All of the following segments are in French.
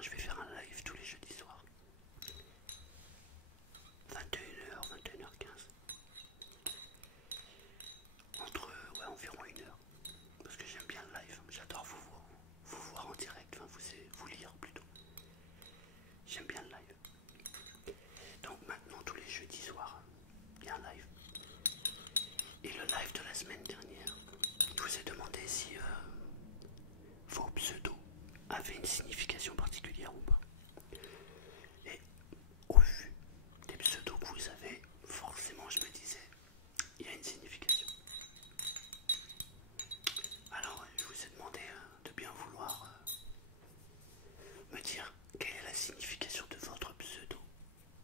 maintenant je vais faire un live tous les jeudis soirs. 21h, 21h15. Entre, ouais, environ 1 heure. Parce que j'aime bien le live, j'adore vous voir en direct, enfin vous lire plutôt. J'aime bien le live. Donc maintenant tous les jeudis soirs, il y a un live. Et le live de la semaine dernière, je vous ai demandé si vos pseudos avaient une signification particulière ou pas. Et au vu des pseudos que vous avez, forcément je me disais, il y a une signification. Alors je vous ai demandé de bien vouloir me dire quelle est la signification de votre pseudo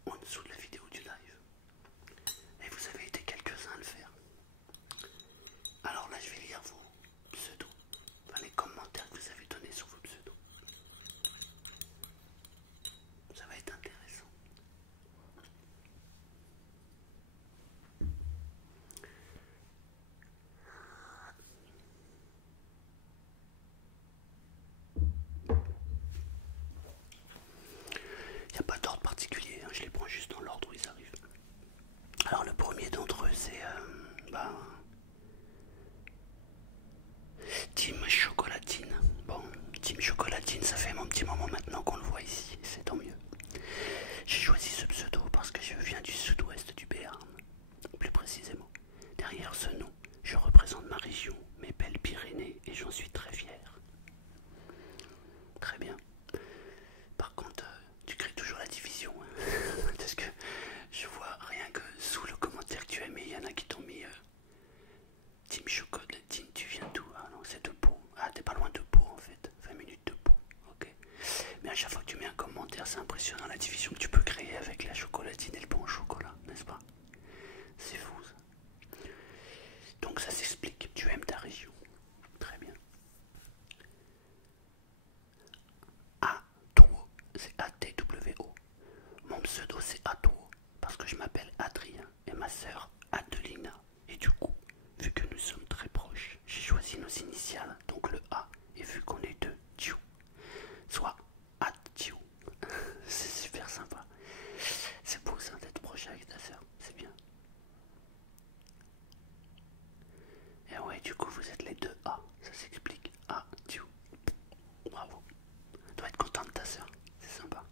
en dessous de la vidéo du live. Et vous avez été quelques-uns à le faire. Alors là je vais lire vos pseudos, enfin les commentaires que vous avez donnés sur vos pseudos. Ça va être intéressant. Il n'y a pas d'ordre particulier, hein, je les prends juste dans l'ordre où ils arrivent. Alors le premier d'entre eux c'est Team Chocolatine. Bon, Team Chocolatine, ça fait un petit moment maintenant qu'on le voit ici, c'est tant mieux. J'ai choisi ce pseudo parce que je viens du sud-ouest du Béarn, plus précisément. Derrière ce nom, je représente ma région, mes belles Pyrénées, et j'en suis très fier. Très bien. Par contre, tu crées toujours la division, hein. Parce que je vois rien que sous le commentaire que tu as mis, il y en a qui t'ont mis Team Chocolatine, tu viens d'où? Ah non, c'est de Pau. Ah, t'es pas loin de Pau en fait, 20 minutes de Pau, ok. Mais à chaque fois que tu mets un commentaire, c'est impressionnant la division que tu peux créer avec la chocolatine et le bon au chocolat, n'est-ce pas? C'est fou ça. Donc ça s'explique, tu aimes ta région. Très bien. Atwo, c'est A-T-W-O. Mon pseudo c'est Atwo, parce que je m'appelle Adrien et ma sœur Adelina. Et du coup, vu que nous sommes très proches, j'ai choisi nos initiales, donc le A, et vu qu'on est deux, Tio, soit Atio. C'est super sympa. C'est beau ça d'être proche avec ta sœur, c'est bien. Et ouais, du coup, vous êtes les deux A, ça s'explique. Atio. Bravo. Tu dois être content de ta sœur, c'est sympa.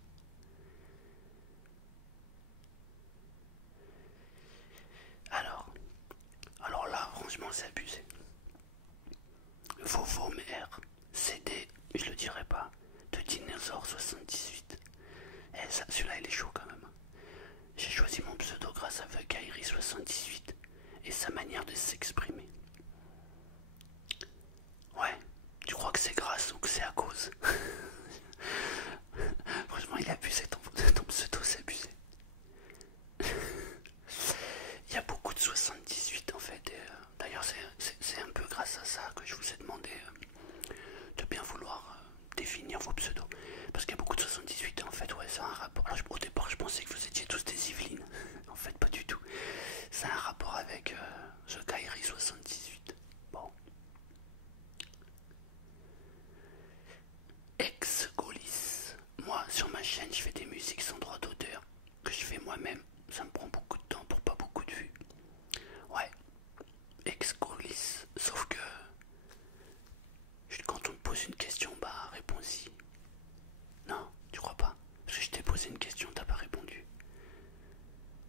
Alors là, franchement, c'est abusé. Vovomer, CD, je le dirai pas, de Dinosaur 78. Et ça, celui-là, il est chaud quand même. J'ai choisi mon pseudo grâce à Vakairi 78 et sa manière de s'exprimer. Ouais, tu crois que c'est grâce ou que c'est à cause? Franchement, il est abusé, ton pseudo, c'est abusé. Il y a beaucoup de 78 en fait. D'ailleurs, c'est un peu grâce à ça que je vous ai demandé de bien vouloir définir vos pseudos. Parce qu'il y a beaucoup de 78 et en fait, ouais, ça a un rapport. Alors, au départ, je pensais que vous étiez tous des Yvelines. En fait, pas du tout. Ça a un rapport avec The Kairi 78. Bon. Ex-Golis. Moi, sur ma chaîne, je fais des musiques sans droit d'auteur que je fais moi-même. Ça me prend beaucoup de temps pour pas beaucoup de vues. Ouais, ex-Golis. Sauf que quand on te pose une question, bah réponds-y. Non, tu crois pas? Parce que je t'ai posé une question, t'as pas répondu.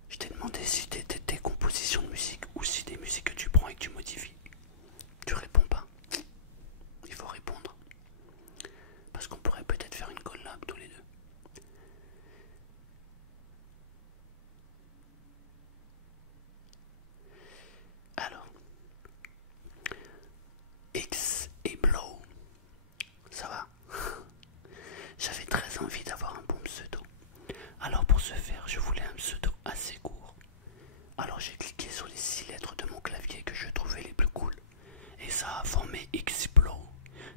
Je t'ai demandé si c'était tes compositions de musique ou si des musiques que tu prends et que tu modifies. Tu réponds pas. Il faut répondre. Parce qu'on pourrait peut-être faire une collab tous les deux. Alors, X et Blow, ça va? J'avais très envie d'avoir un bon pseudo. Alors pour ce faire, je voulais un pseudo assez court. Alors j'ai cliqué sur les 6 lettres de mon clavier que je trouvais les plus cool. Et ça a formé X-Blow.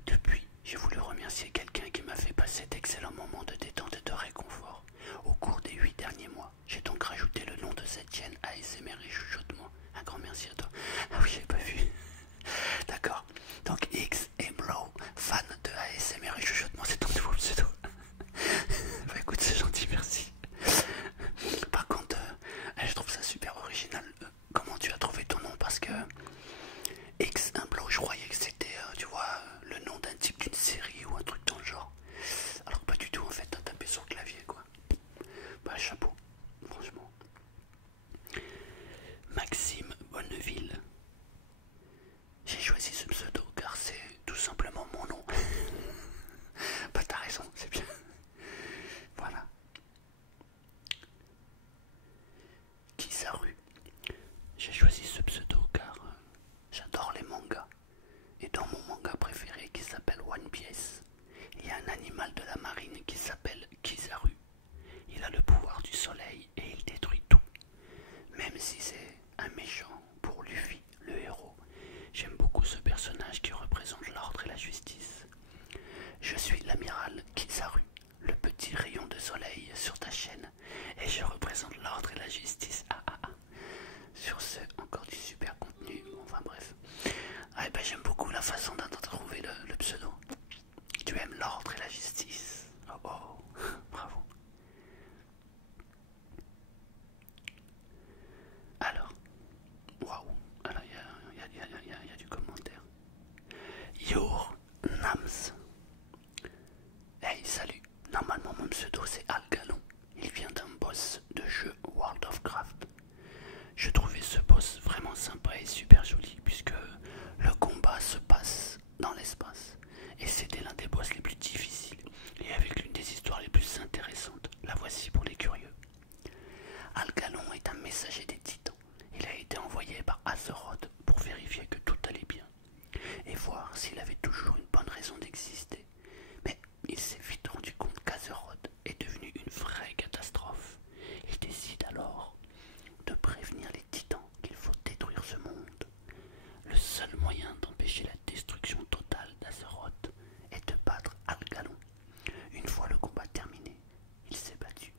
Depuis, j'ai voulu remercier quelqu'un qui m'a fait passer d'excellents moments de détente et de réconfort. Au cours des 8 derniers mois, j'ai donc rajouté le nom de cette chaîne ASMR et chuchotement. Un grand merci à toi. Ah oui, j'ai pas vu. D'accord. Donc X et Blow, fan de ASMR et chuchotement, c'est ton nouveau pseudo. dans mon manga préféré qui s'appelle One Piece, il y a un animal de la marine qui s'appelle Kizaru. Il a le pouvoir du soleil et il détruit tout. Même si c'est un méchant pour Luffy, le héros, j'aime beaucoup ce personnage qui représente l'ordre et la justice. Je suis l'amiral Kizaru, le petit rayon de soleil sur ta chaîne, et je représente l'ordre et la justice. Ah ah ah. Sur ce, encore du super contenu, enfin bref. Ah, ben, j'aime beaucoup la façon dont tu as trouvé le pseudo. Tu aimes l'ordre et la justice. Oh oh, bravo. Alors, waouh, alors il y a du commentaire. Your Nams. Hey, salut. Normalement, mon pseudo c'est Algalon. Il vient d'un boss de jeu World of Craft. Je trouvais ce boss vraiment sympa et super joli puisque le combat se passe dans l'espace. Et c'était l'un des boss les plus difficiles et avec l'une des histoires les plus intéressantes. La voici pour les curieux. Algalon est un messager des titans. Il a été envoyé par Azeroth pour vérifier que tout allait bien et voir s'il avait toujours une bonne raison d'exister. Mais il s'est vite rendu compte qu'Azeroth est devenu une vraie catastrophe. Il décide alors de prévenir les titans qu'il faut détruire ce monde. Le seul moyen d'empêcher la destruction totale d'Azeroth est de battre Algalon. Une fois le combat terminé, il s'est battu.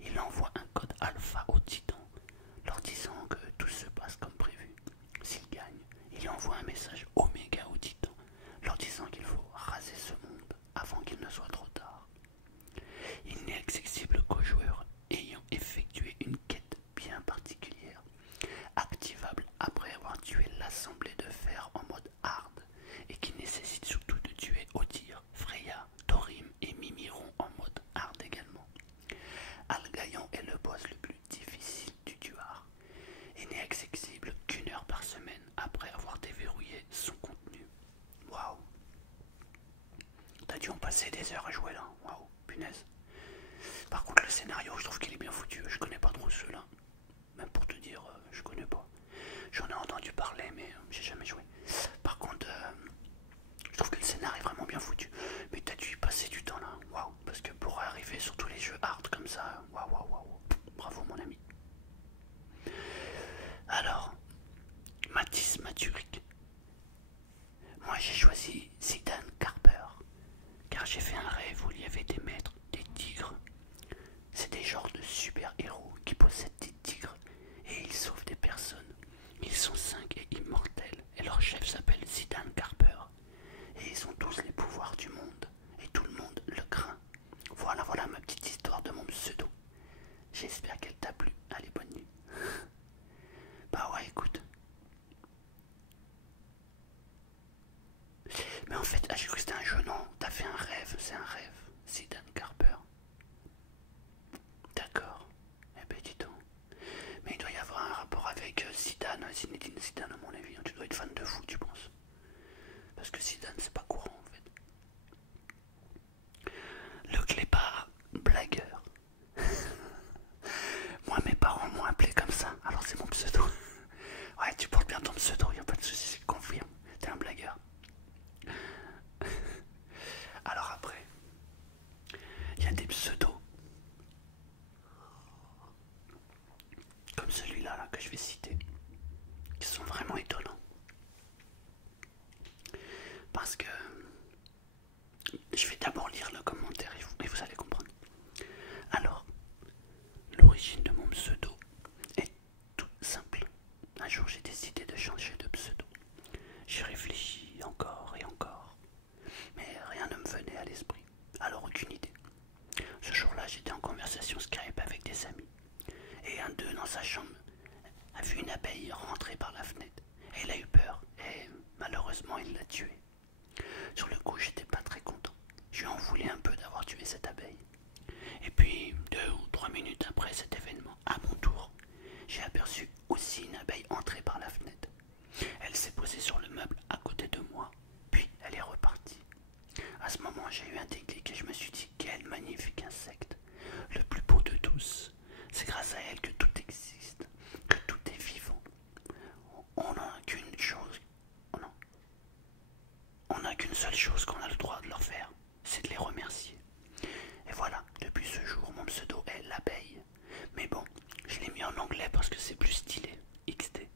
Il envoie un code alpha aux titans, leur disant que tout se passe comme prévu. S'il gagne, il envoie un message oméga aux titans, leur disant qu'il faut raser ce monde avant qu'il ne soit trop tard. Il n'est accessible qu'aux joueurs ayant effectué une quête bien particulière, activable après avoir tué l'assemblée de fer en mode hard, et qui nécessite surtout de tuer Odir, Freya, Thorim et Mimiron en mode hard également. Algaïon est le boss le plus difficile du duar et n'est accessible qu'une heure par semaine après avoir déverrouillé son contenu. Waouh! T'as dû en passer des heures à jouer là, waouh, punaise. Par contre le scénario je trouve qu'il est bien foutu, je connais pas trop ceux-là. Même pour te dire, je connais pas. J'en ai entendu parler mais j'ai jamais joué. Par contre, je trouve que le scénario est vraiment bien foutu. Mais t'as dû y passer du temps là, waouh. Parce que pour arriver sur tous les jeux hard comme ça, waouh, waouh, waouh. Bravo mon ami. Alors, Mathis Mathurik. Moi j'ai choisi Zidane Carper. Car j'ai fait un rêve où il y avait des maîtres, des tigres. C'est des genres de super-héros qui possèdent des tigres et ils sauvent des personnes. Ils sont 5 et immortels et leur chef s'appelle Zidane Carper. Et ils ont tous les pouvoirs du monde et tout le monde le craint. Voilà ma petite histoire de mon pseudo. J'espère qu'elle t'a plu. Allez, bonne nuit. Bah ouais, écoute. Mais en fait, j'ai cru que c'était un jeu, non? T'as fait un rêve, c'est un rêve. Zidane Carper. D'accord. Eh ben dis donc. Mais il doit y avoir un rapport avec Zidane, Zinedine Zidane à mon avis. Tu dois être fan de foot, tu penses? Parce que Zidane, c'est pas courant en fait. Le clébard blagueur. Moi, mes parents m'ont appelé comme ça, alors c'est mon pseudo. Ouais, tu portes bien ton pseudo, y a pas de soucis, c'est confirme. T'es un blagueur. Alors après, il y a des pseudos comme celui-là là, que je vais citer, qui sont vraiment étonnants. Parce que je vais d'abord lire le commentaire et vous allez comprendre. Alors, l'origine de mon pseudo est tout simple. Un jour j'ai décidé de changer de pseudo. J'ai réfléchi encore et encore, mais rien ne me venait à l'esprit. Alors aucune idée. Ce jour-là, j'étais en conversation Skype avec des amis. Et un d'eux, dans sa chambre, a vu une abeille rentrer par la fenêtre. Et il a eu peur. Et malheureusement, il l'a tuée. Sur le coup, j'étais pas très content. Je lui en voulais un peu d'avoir tué cette abeille. Et puis, 2 ou 3 minutes après cet événement, à mon tour, j'ai aperçu aussi une abeille entrer par la fenêtre. Elle s'est posée sur le meuble à côté de moi, puis elle est repartie. À ce moment, j'ai eu un déclic et je me suis dit, quel magnifique insecte, le plus beau de tous. C'est grâce à elle que tout existe, que tout est vivant. On en seule chose qu'on a le droit de leur faire, c'est de les remercier. Et voilà, depuis ce jour, mon pseudo est l'abeille. Mais bon, je l'ai mis en anglais parce que c'est plus stylé. XD.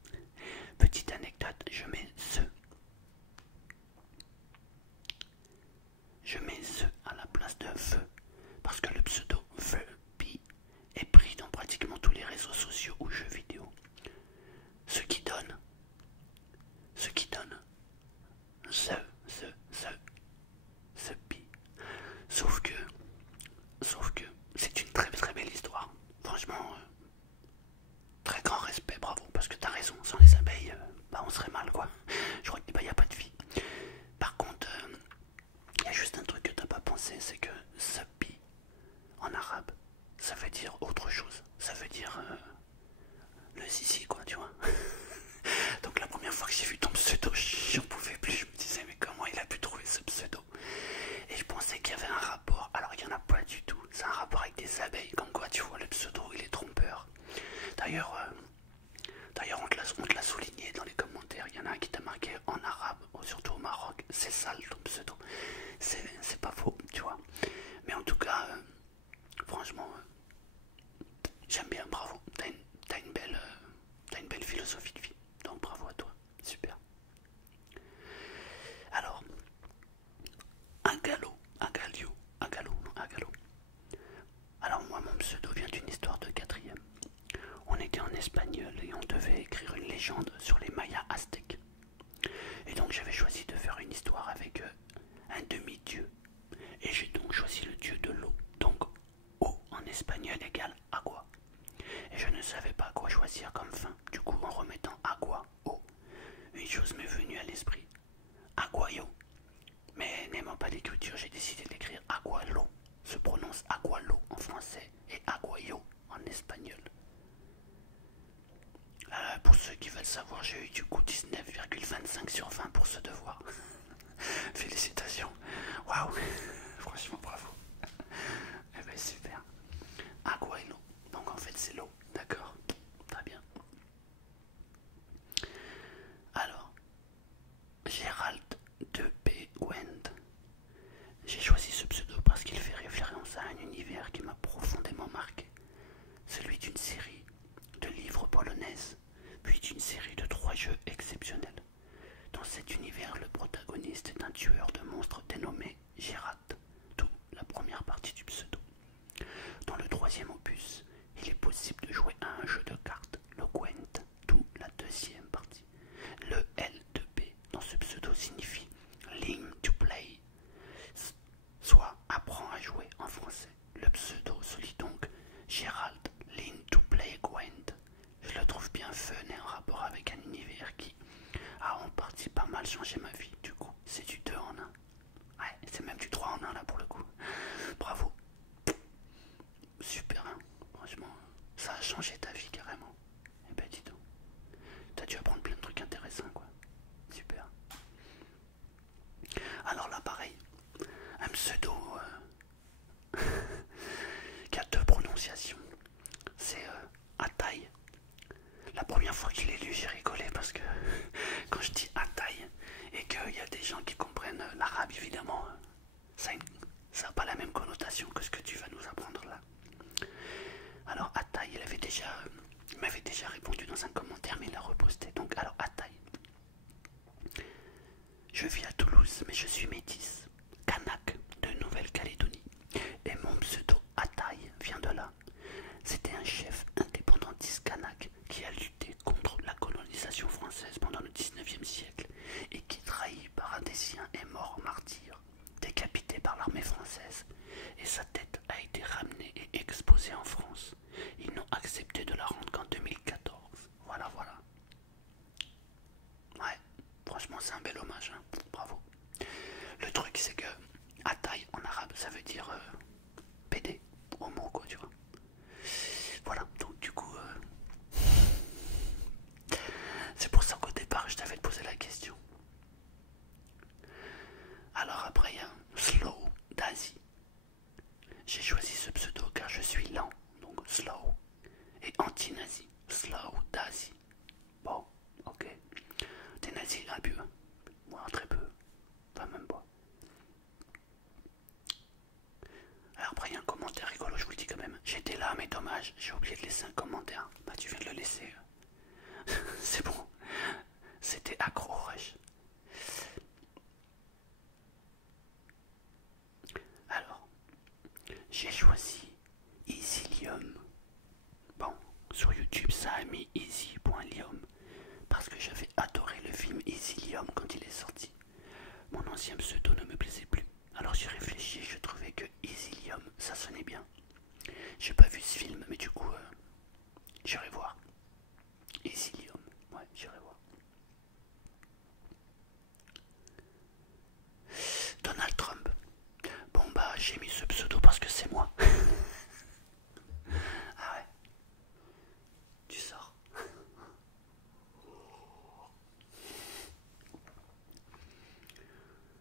Petite anecdote, je mets the. Je mets the à la place de the. Parce que le pseudo the est pris dans pratiquement tous les réseaux sociaux ou jeux vidéo. Ce qui donne the pi. Sauf que c'est une très très belle histoire. Franchement, très grand respect, bravo, parce que t'as raison, sans les abeilles, bah on serait mal quoi. Je crois qu'il n'y a pas de vie. Par contre, il y a juste un truc que t'as pas pensé, c'est que sapi en arabe, ça veut dire autre chose. Ça veut dire le zizi quoi, tu vois. Donc la première fois que j'ai vu ton pseudo, j'en pouvais plus, je me disais mais comment il a pu trouver ce pseudo? Et je pensais qu'il y avait un rapport, alors il n'y en a pas du tout. C'est un rapport avec des abeilles, comme quoi tu vois le pseudo il est trompeur. D'ailleurs, on te l'a souligné dans les commentaires, il y en a un qui t'a marqué en arabe, surtout au Maroc, c'est sale ton pseudo. C'est pas faux, tu vois. Mais en tout cas, franchement, j'aime bien, bravo. T'as une belle philosophie de vie, donc bravo à toi, super. Alors, un galop. Alors moi, mon pseudo vient d'une histoire de quatrième. On était en espagnol et on devait écrire une légende sur les Mayas aztèques. Et donc j'avais choisi de faire une histoire avec un demi-dieu. Et j'ai donc choisi le dieu de l'eau. Donc eau en espagnol égale agua. Et je ne savais pas quoi choisir comme fin. Du coup, en remettant agua, eau, une chose m'est venue à l'esprit. Aguayo. Mais n'aimant pas l'écriture, j'ai décidé d'écrire agualo. Se prononce agualo en français et aguayo en espagnol. Pour ceux qui veulent savoir, j'ai eu du coup 19,25 sur 20 pour ce devoir. Félicitations. Waouh. Franchement, bravo. Eh ben super. Aguayo. Donc en fait c'est l'eau. D'accord. Très bien. Alors, Gérald de P. Wend. J'ai choisi ce pseudo parce qu'il fait référence à un univers qui m'a profondément marqué. Celui d'une série de livres polonaises, puis d'une série de 3 jeux exceptionnels. Dans cet univers, le protagoniste est un tueur de monstres dénommé Geralt, d'où la première partie du pseudo. Dans le 3e opus, il est possible de jouer à un jeu de cartes, le Gwent, d'où la 2e partie. Le L de B dans ce pseudo signifie Learn to Play, soit apprend à jouer en français. Le pseudo se lit donc Gerald Learn to Play Gwent. Je le trouve bien fun et en rapport avec un univers qui a en partie pas mal changé ma vie. Du coup, c'est du 2 en 1. Ouais, c'est même du 3 en 1 là pour le coup. Bravo. Super, hein. Franchement, ça a changé ta vie carrément. Eh ben dis donc. T'as dû apprendre plein de trucs intéressants quoi. Super. Alors là pareil, un pseudo qui a 2 prononciations. C'est Ataï. La première fois que je l'ai lu, j'ai rigolé parce que quand je dis Ataï et qu'il y a des gens qui comprennent l'arabe évidemment, ça n'a pas la même connotation que ce que tu vas nous apprendre là. Alors Ataï, il m'avait déjà répondu dans un commentaire mais il l'a reposté. Donc alors Ataï. Je vis à Toulouse mais je suis métisse, kanak de Nouvelle-Calédonie. Et mon pseudo Ataï vient de là. C'était un chef indépendantiste kanak qui a lutté contre la colonisation française pendant le 19e siècle et qui, trahi par un des siens, est mort martyr, décapité par l'armée française, et sa tête a été ramenée et exposée en France. Ils n'ont accepté de la rendre qu'en 2014. Voilà, voilà. Ouais, franchement c'est un bel hommage, hein. Bravo. Le truc c'est que Ataï en arabe ça veut dire PD, homo quoi tu vois. Voilà, donc du coup c'est pour ça qu'au départ je t'avais posé la question. Alors après il y a Slow Daisy. J'ai choisi ce pseudo car je suis lent, donc slow, et anti-nazi, Slow Daisy. Bon, ok. T'es nazi un peu, moi très peu, enfin même pas. dommage, j'ai oublié de laisser un commentaire. Bah tu viens de le laisser. C'est bon. C'était Accro Rush. Alors, j'ai choisi EasyLium. Bon, sur YouTube ça a mis easy.lium parce que j'avais adoré le film EasyLium quand il est sorti. Mon ancien pseudo ne me plaisait plus. Alors j'ai réfléchi et je trouvais que EasyLium ça sonnait bien. J'ai pas vu ce film mais du coup j'irai voir. EasyLium, ouais j'irai voir. Donald Trump. Bon bah j'ai mis ce pseudo parce que c'est moi. Ah ouais. Tu sors.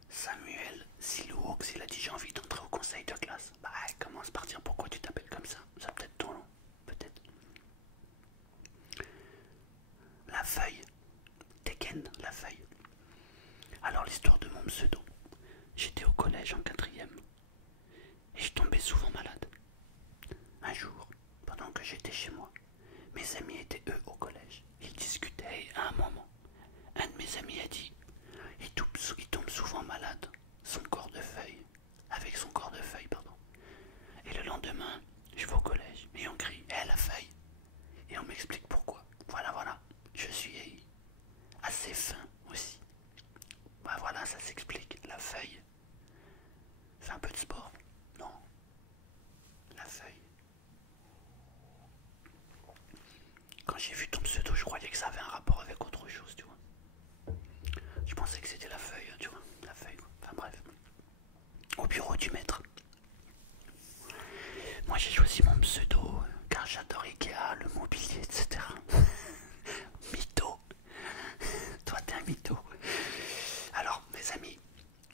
Samuel Silououx, il a dit j'ai envie d'entrer au conseil de classe. Bah commence par dire pourquoi tu t'appelles comme ça. Ça peut être ton nom, peut-être. La feuille. Tekken, la feuille. Alors l'histoire de mon pseudo. J'étais au collège en quatrième et je tombais souvent malade. Un jour, pendant que j'étais chez moi, mes amis étaient eux au collège. Ils discutaient et à un moment, un de mes amis a dit il tombe souvent malade, avec son corps de feuille, pardon. Et le lendemain, je vais au collège et on crie la feuille. Et on m'explique pourquoi. Voilà, je suis assez fin aussi. Bah voilà, ça s'explique. La feuille. Fais un peu de sport. Non. La feuille. Quand j'ai vu ton pseudo, je croyais que ça avait un rapport avec autre chose, tu vois. Je pensais que c'était la feuille, tu vois. La feuille, quoi. Enfin bref. Au bureau du maître. Moi j'ai choisi mon pseudo car j'adore Ikea, le mobilier, etc. Mytho. Toi t'es un mytho. Alors mes amis,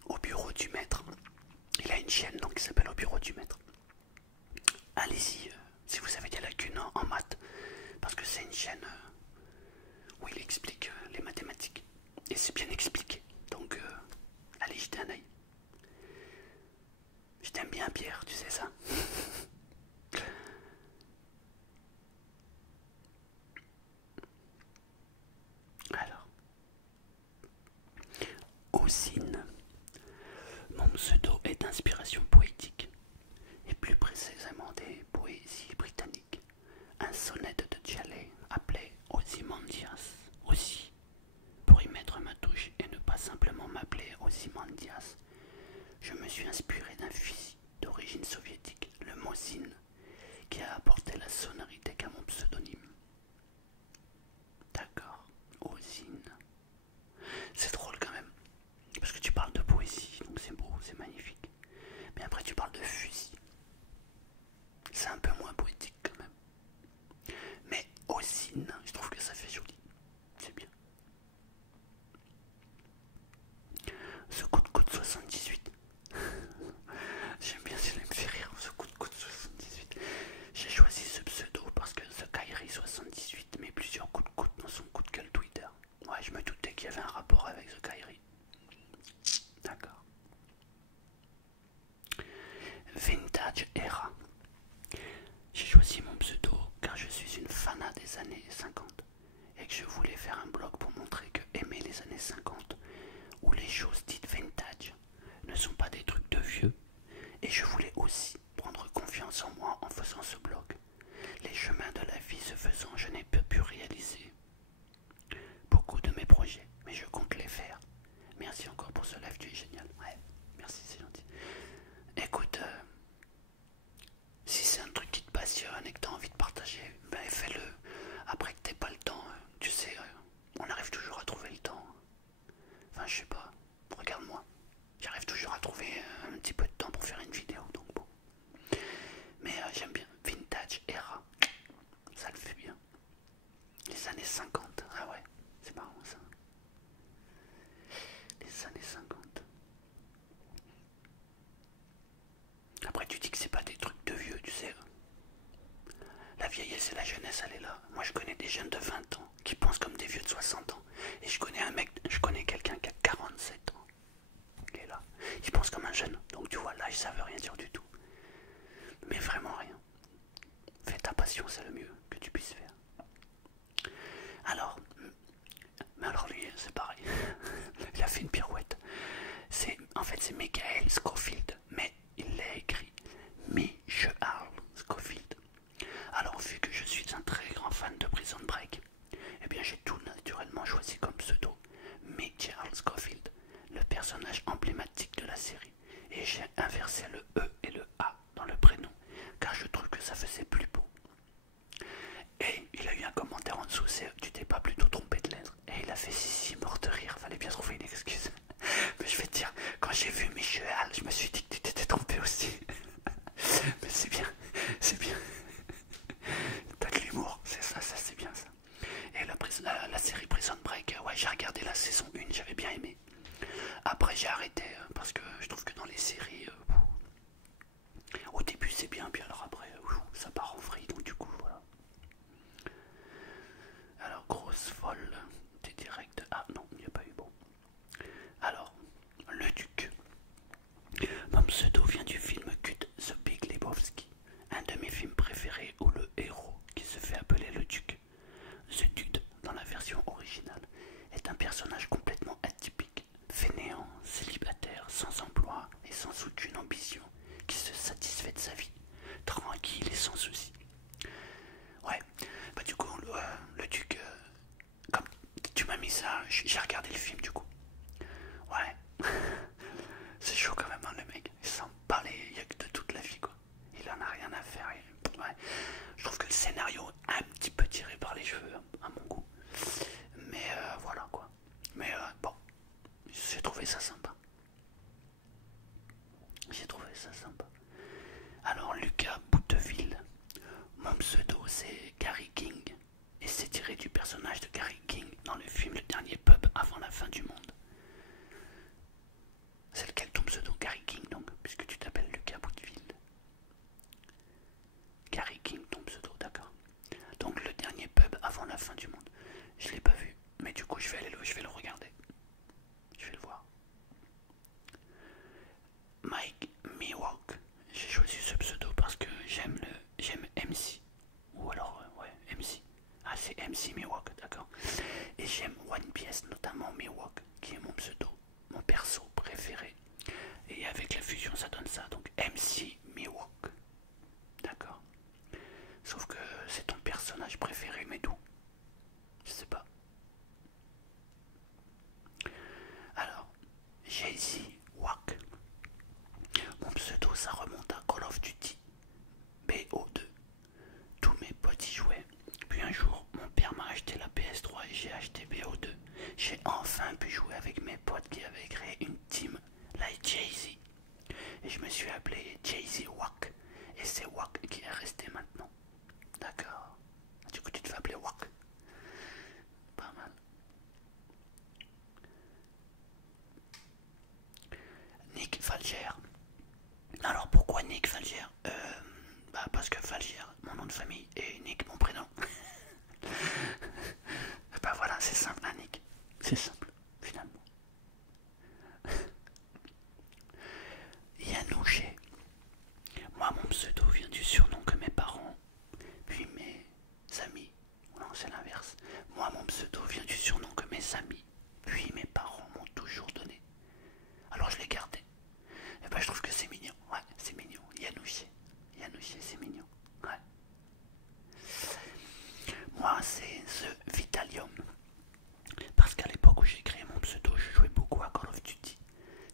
au bureau du maître, il a une chaîne donc qui s'appelle Au bureau du maître. Allez-y si vous avez des lacunes en maths, parce que c'est une chaîne où il explique les mathématiques. Et c'est bien expliqué. Donc allez jeter un œil. Je t'aime bien Pierre, tu sais ça. Alors, Ossine. Mon pseudo est d'inspiration poétique, et plus précisément des poésies britanniques. Un sonnet de Djalé appelé Ozymandias aussi, pour y mettre ma touche et ne pas simplement m'appeler Ozymandias. Je me suis inspiré d'un fusil d'origine soviétique, le Mosin, qui a apporté la sonorité qu'à mon pseudonyme. D'accord, Osin. C'est drôle quand même, parce que tu parles de poésie, donc c'est beau, c'est magnifique. Mais après tu parles de fusil. C'est un peu moins poétique quand même. Mais Osin, je trouve que ça fait joli. C'est bien. Ce coup de coude 78. J'aime bien, ça me fait rire, ce coup de coude 78. J'ai choisi ce pseudo parce que The Kairi 78 met plusieurs coups de coude dans son coup de gueule Twitter. Ouais, je me doutais qu'il y avait un rapport avec The Kairi. D'accord. Vintage Era. J'ai choisi mon pseudo car je suis une fanat des années 50 et que je voulais faire un blog pour montrer que aimer les années 50 où les choses dites vintage ne sont pas des trucs de vieux, et je voulais aussi prendre confiance en moi en faisant ce blog. Les chemins de la vie se faisant, je n'ai pas pu réaliser beaucoup de mes projets, mais je compte les faire. Merci encore pour ce live, tu es génial. Ouais, merci, c'est gentil. Écoute, si c'est un truc qui te passionne et que tu as envie de partager, ben fais-le. Après que t'aies pas le temps, tu sais, on arrive toujours à trouver le temps. Enfin, je sais pas, regarde-moi. J'arrive toujours à trouver un petit peu de temps pour faire une vidéo, donc bon. Mais j'aime bien. Vintage Era, ça le fait bien. Les années 50, ah ouais, c'est marrant ça. personnage complètement atypique, fainéant, célibataire, sans emploi et sans aucune ambition, qui se satisfait de sa vie, tranquille et sans souci. Ouais, bah du coup, le duc, comme tu m'as mis ça, j'ai regardé le film du coup. Ouais, c'est chaud quand même, hein, le mec, il s'en parle il y a que de toute la vie quoi. Il en a rien à faire. Ouais. Je trouve que le scénario est un petit peu tiré par les cheveux, à mon goût. Mais voilà quoi. Mais bon, j'ai trouvé ça sympa. J'ai trouvé ça sympa. Alors Lucas Bouteville, mon pseudo c'est Gary King. Et c'est tiré du personnage de Gary King dans le film Le Dernier Pub avant la fin du monde. C'est lequel ton pseudo, Gary King donc, puisque tu t'appelles Lucas Bouteville. Gary King, ton pseudo, d'accord. Donc le dernier pub avant la fin du monde. Je l'ai pas vu, mais du coup je vais le regarder. Je vais le voir. Mike Miwok. J'ai choisi ce pseudo parce que j'aime MC. Ou alors, ouais, MC. Ah, c'est MC Miwok, d'accord. Et j'aime One Piece, notamment Miwok, qui est mon pseudo, mon perso préféré. Et avec la fusion, ça donne ça. Donc MC Miwok. D'accord. Sauf que c'est ton personnage préféré, mais d'où? Je sais pas. Alors, Jay-Z Wack. Mon pseudo, ça remonte à Call of Duty BO2. Tous mes potes y jouaient. Puis un jour, mon père m'a acheté la PS3 et j'ai acheté BO2. J'ai enfin pu jouer avec mes potes qui avaient créé une team, la Jay-Z. Et je me suis appelé Jay-Z Wack. Et c'est Wack qui est resté maintenant. D'accord. Du coup, tu te fais appeler Wack. Pas mal. Nick Falger. Alors pourquoi Nick Falger? Parce que Falger, mon nom de famille, et Nick, mon prénom. Bah voilà, c'est simple, hein, Nick. C'est simple, finalement. Yanouché. Moi, mon pseudo vient du surnom que mes parents, puis mes amis. Non, c'est l'inverse. Moi, mon pseudo vient du surnom que mes amis, puis mes parents m'ont toujours donné. Alors je l'ai gardé. Et ben je trouve que c'est mignon. Ouais, c'est mignon. Yanouché. Yanouché, c'est mignon. Ouais. Moi, c'est The Vitalium. Parce qu'à l'époque où j'ai créé mon pseudo, je jouais beaucoup à Call of Duty.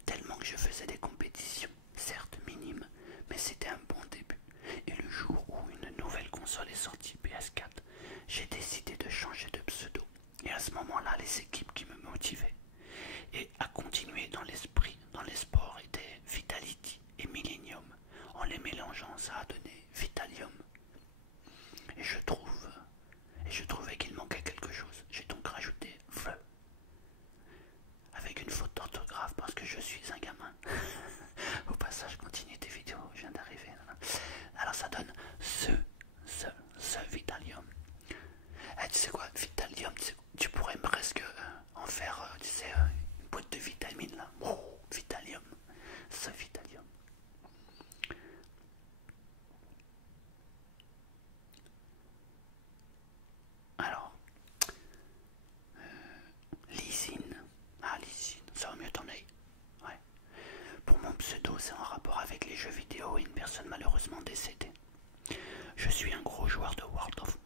Tellement que je faisais des compétitions, certes minimes, mais c'était un bon début. Et le jour où une nouvelle console est sortie, PS4, j'ai décidé de changer de pseudo. Et à ce moment-là, les équipes qui me motivaient et à continuer dans l'esprit, dans les sports, étaient Vitality et Millennium. En les mélangeant, ça a donné Vitalium. Et je trouvais qu'il manquait quelque chose. J'ai donc rajouté Feu. Avec une faute d'orthographe parce que je suis un gamin. Au passage, continue tes vidéos, je viens d'arriver. Alors ça donne ce Vitalium. Eh, tu sais quoi, Vitalium, tu pourrais presque en faire, tu sais, une boîte de vitamines là. Oh, Vitalium, ce Vitalium. Alors, Lysine. Ah, Lysine, ça va mieux ton œil. Ouais. Pour mon pseudo, c'est en rapport avec les jeux vidéo et une personne malheureusement décédée. Je suis un gros joueur de World of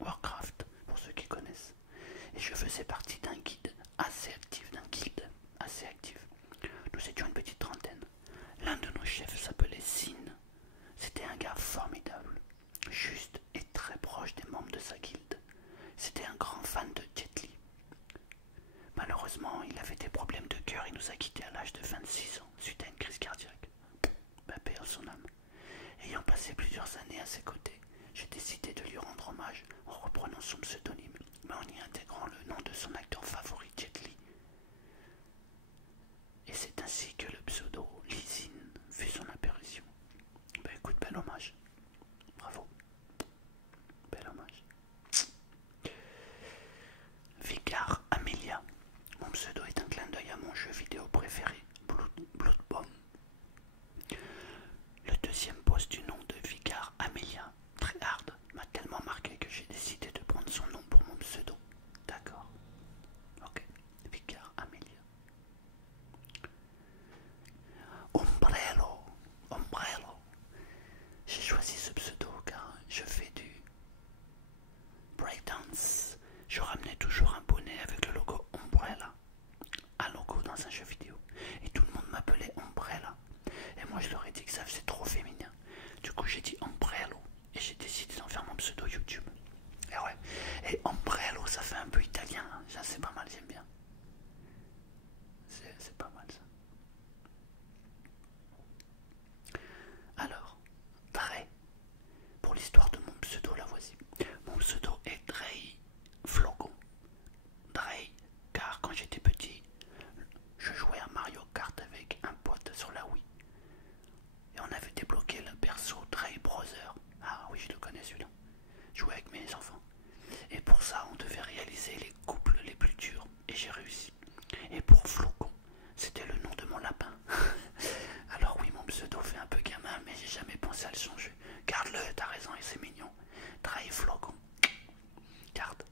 Warcraft, pour ceux qui connaissent. Et je faisais partie d'un guide assez actif, Nous étions une petite trentaine. L'un de nos chefs s'appelait Sin. C'était un gars formidable, juste et très proche des membres de sa guilde. C'était un grand fan de Jet Li. Malheureusement, il avait des problèmes de cœur et nous a quittés à l'âge de 26 ans, suite à une crise cardiaque. Paix à son âme. Ayant passé plusieurs années à ses côtés, j'ai décidé de lui rendre hommage en reprenant son pseudonyme, mais en y intégrant le nom de son acteur favori, Jet Li. Et c'est ainsi que le pseudo Lysine fut son apparition. Bah écoute, bel hommage. Bravo. Bel hommage. Vicar Amelia. Mon pseudo est un clin d'œil à mon jeu vidéo préféré, Bloodborne. Le deuxième boss du nom de Vicar Amelia, très hard, m'a tellement marqué que j'ai décidé de prendre son nom pour mon pseudo. D'accord. Ok. pour Flocon. C'était le nom de mon lapin. Alors oui, mon pseudo fait un peu gamin, mais j'ai jamais pensé à le changer. Garde-le, t'as raison, et c'est mignon. Trahi Flocon. Garde.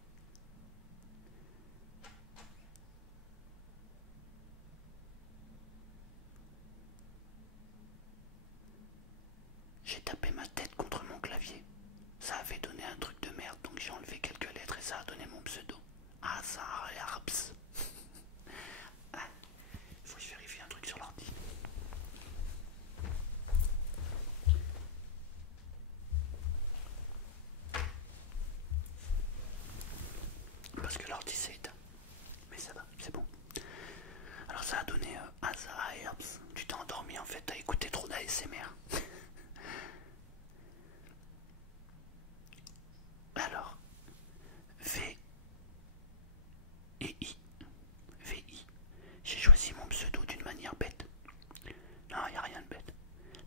J'ai tapé ma tête contre mon clavier. Ça avait donné un truc de merde, donc j'ai enlevé quelques lettres et ça a donné mon pseudo. Azar et Arps. Ah, faut que je vérifie un truc sur l'ordi. Parce que l'ordi s'est éteint. Mais ça va, c'est bon. Alors ça a donné Azar et Arps. Tu t'es endormi en fait, t'as écouté trop d'ASMR. Alors, V et I. VI. J'ai choisi mon pseudo d'une manière bête. Non, il n'y a rien de bête.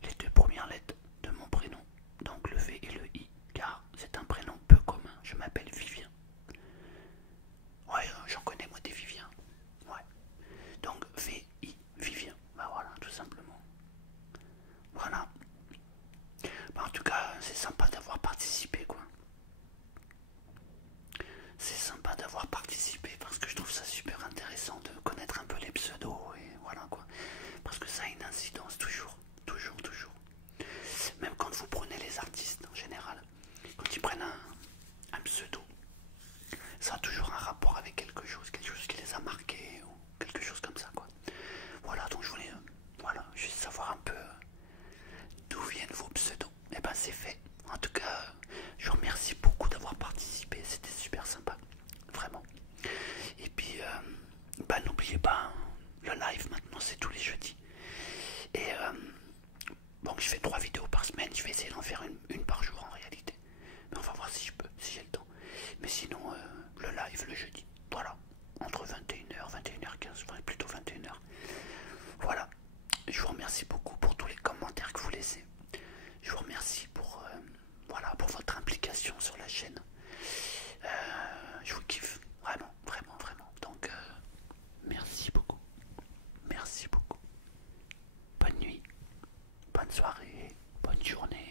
Les deux premières lettres de mon prénom, donc le V et le I, car c'est un prénom peu commun. Je m'appelle Vivien. Ouais, j'en connais moi des Viviens. Ouais. Donc VI, Vivien. Bah voilà, tout simplement. Voilà. Bah, en tout cas, c'est sympa d'avoir participé, quoi. C'est sympa d'avoir participé parce que je trouve ça super intéressant de connaître un peu les pseudos et voilà quoi. Parce que ça a une incidence toujours, toujours, toujours. Même quand vous prenez les artistes en général, quand ils prennent un pseudo, ça a toujours un rapport avec quelque chose qui les a marqués ou quelque chose comme ça quoi. Voilà, donc je voulais voilà, juste savoir un peu d'où viennent vos pseudos. Et ben c'est fait. En tout cas, je vous remercie beaucoup d'avoir participé, c'était super sympa, vraiment. Et puis, bah, n'oubliez pas, hein, le live maintenant c'est tous les jeudis. Et bon, je fais 3 vidéos par semaine, je vais essayer d'en faire une par jour en réalité. Mais on va voir si je peux, si j'ai le temps. Mais sinon, le live le jeudi, voilà, entre 21h, 21h15, enfin plutôt 21h. Voilà, je vous remercie beaucoup pour tous les commentaires que vous laissez. Je vous remercie pour, voilà, pour votre implication sur la chaîne. Je vous kiffe, vraiment, vraiment, vraiment. Donc, merci beaucoup. Merci beaucoup. Bonne nuit, bonne soirée, bonne journée.